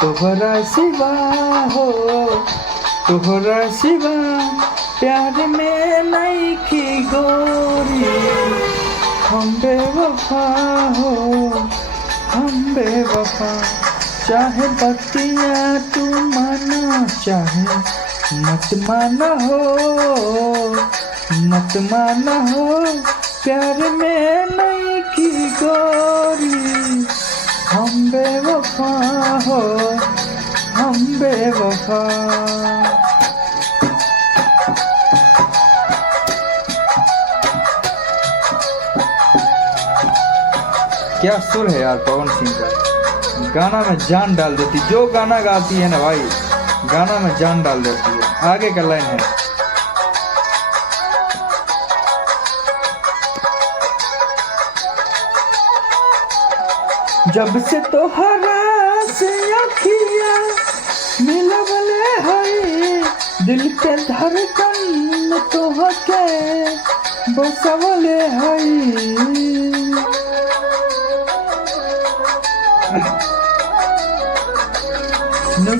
तोहरा सिवा हो, तोहरा सिवा प्यार में नहीं की गोरी। हम बेवफा हो, हम बेवफा। चाहे बतिया तू माना, चाहे मत माना हो, मत माना हो। प्यार में नहीं की गोरी। हम बेवफा हो, हम बेवफा। क्या सुर है यार पवन सिंह का। गाना में जान डाल देती, जो गाना गाती है ना भाई, गाना में जान डाल देती है। आगे का लाइन है, जब से तोहरा से अखिया मिलवले हई, दिल के धड़कन तोहके बसवले हई। न